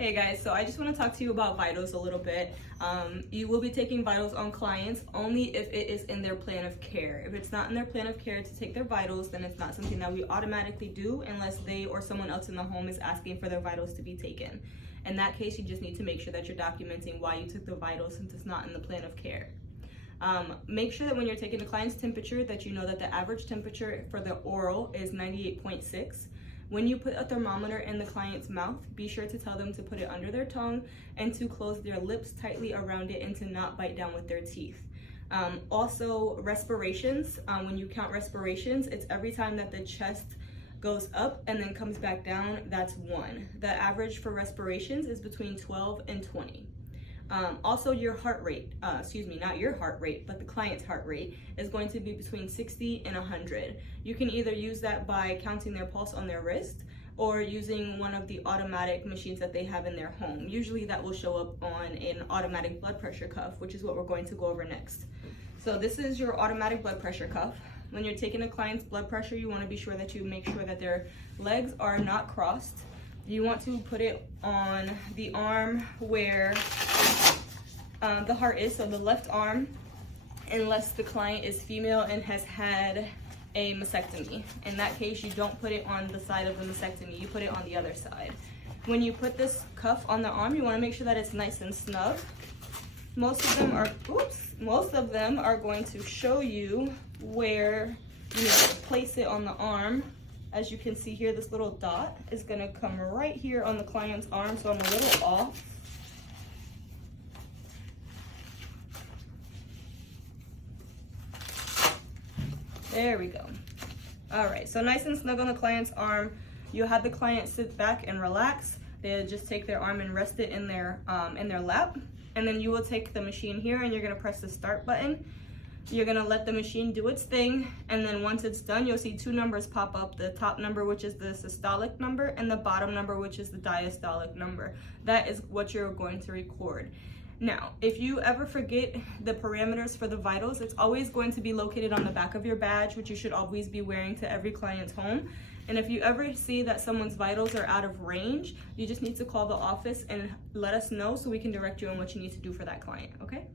Hey guys, so I just want to talk to you about vitals a little bit. You will be taking vitals on clients only if it is in their plan of care. If it's not in their plan of care to take their vitals, then it's not something that we automatically do unless they or someone else in the home is asking for their vitals to be taken. In that case, you just need to make sure that you're documenting why you took the vitals since it's not in the plan of care. Make sure that when you're taking the client's temperature that you know that the average temperature for the oral is 98.6. When you put a thermometer in the client's mouth, be sure to tell them to put it under their tongue and to close their lips tightly around it and to not bite down with their teeth. Also, respirations, when you count respirations, it's every time that the chest goes up and then comes back down, that's 1. The average for respirations is between 12 and 20. Also, your heart rate, not your heart rate, but the client's heart rate is going to be between 60 and 100. You can either use that by counting their pulse on their wrist or using one of the automatic machines that they have in their home. Usually that will show up on an automatic blood pressure cuff, which is what we're going to go over next. So this is your automatic blood pressure cuff. When you're taking a client's blood pressure, you want to be sure that you make sure that their legs are not crossed. You want to put it on the arm where the heart is, so the left arm, unless the client is female and has had a mastectomy. In that case, you don't put it on the side of the mastectomy, you put it on the other side. When you put this cuff on the arm, you want to make sure that it's nice and snug. Most of them are going to show you where you need to place it on the arm. As you can see here, this little dot is going to come right here on the client's arm, so I'm a little off. There we go. All right, so nice and snug on the client's arm. You have the client sit back and relax. They just take their arm and rest it in their lap, and then you will take the machine here and you're going to press the start button. You're gonna let the machine do its thing, and then once it's done, you'll see 2 numbers pop up, the top number, which is the systolic number, and the bottom number, which is the diastolic number. That is what you're going to record. Now, if you ever forget the parameters for the vitals, it's always going to be located on the back of your badge, which you should always be wearing to every client's home. And if you ever see that someone's vitals are out of range, you just need to call the office and let us know so we can direct you on what you need to do for that client, okay?